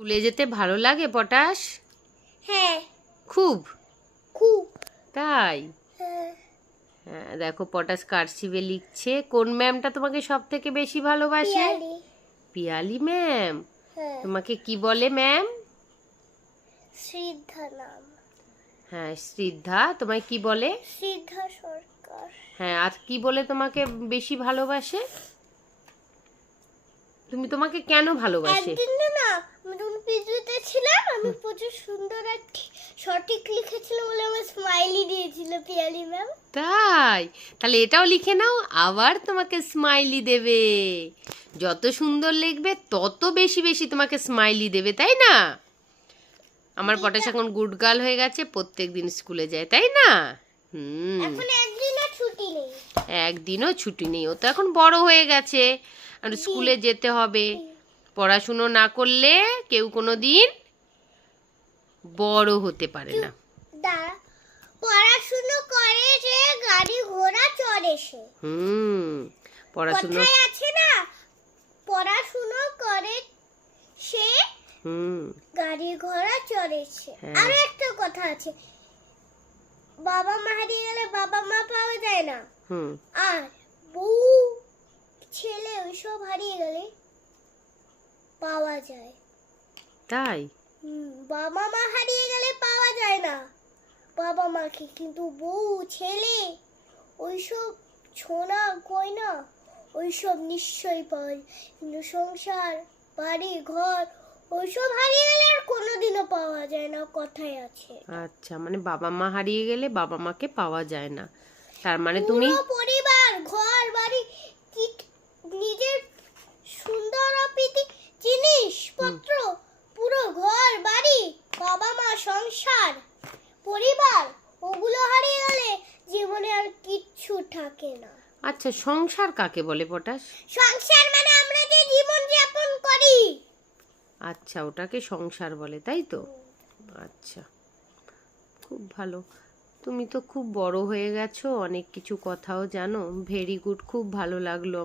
স্কুলে যেতে ভালো লাগে পটাশ? হ্যাঁ, খুব? খুব। তাই? হ্যাঁ, হ্যাঁ, দেখো পটাশ কার্সিভে লিখছে। কোন ম্যামটা তোমাকে সব থেকে বেশি ভালোবাসে? পিয়ালি। পিয়ালি ম্যাম। হ্যাঁ, তোমাকে কি বলে ম্যাম? সিদ্ধা নাম। হ্যাঁ, শ্রদ্ধা। তোমায় কি বলে? সিদ্ধা সরকার। হ্যাঁ, আর কি বলে তোমাকে বেশি ভালোবাসে? তোমাকে কেন ভালোবাসে? একদিন না আমি যখন পিজুতে ছিলাম, আমি প্রচুর সুন্দর আর সঠিক লিখেছিলাম বলে আমার স্মাইলি দিয়েছিল পিয়ালি ম্যাম। তাই? তাহলে এটাও লিখে নাও, আবার তোমাকে স্মাইলি দেবে। যত সুন্দর লিখবে তত বেশি বেশি তোমাকে স্মাইলি দেবে, তাই না? আমার পটাশ এখন গুড গার্ল হয়ে গেছে, প্রত্যেকদিন স্কুলে যায়, তাই না? এখন একদিনও ছুটি নেই। একদিনও ছুটি নেই, ও তো এখন বড় হয়ে গেছে, আর স্কুলে যেতে হবে। পড়াশুনো না করলে কেউ কোনো দিন বড় হতে পারে না। দাঁড়া, পড়াশুনো করে যে গাড়ি ঘোড়া চড়ে সে। পড়াশুনো। কোথায় আছে না, পড়াশুনো করে সে গাড়ি ঘোড়া চড়েছে। হ্যাঁ। আর একটা কথা আছে, বাবা মা হারিয়ে গেলে বাবা মা পাওয়া যায় না, আর বউ ছেলে ওইসব হারিয়ে গেলে পাওয়া যায়। তাই? বাবা মা হারিয়ে গেলে পাওয়া যায় না বাবা মাকে, কিন্তু বউ ছেলে ওইসব সোনা গয়না ওইসব নিশ্চয়ই পাওয়া যায়। কিন্তু সংসার বাড়ি ঘর ওইসব হারিয়ে গেলে আর কোনোদিনও পাওয়া যায় না, কথায় আছে। আচ্ছা, মানে বাবা মা হারিয়ে গেলে বাবা মাকে পাওয়া যায় না, তার মানে তুমি পুরো পরিবার ঘর বাড়ি নিজের সুন্দর অপ্রীতি জিনিসপত্র, পুরো ঘর বাড়ি বাবা মা সংসার পরিবার, ওগুলো হারিয়ে গেলে জীবনে আর কিচ্ছু থাকে না। আচ্ছা, সংসার কাকে বলে পটাশ? সংসার মানে আমরা যে জীবন যাপন করি। আচ্ছা, ওটাকে সংসার বলে, তাই তো? আচ্ছা, খুব ভালো। তুমি তো খুব বড় হয়ে গেছো, অনেক কিছু কথাও জানো। ভেরি গুড, খুব ভালো লাগলো।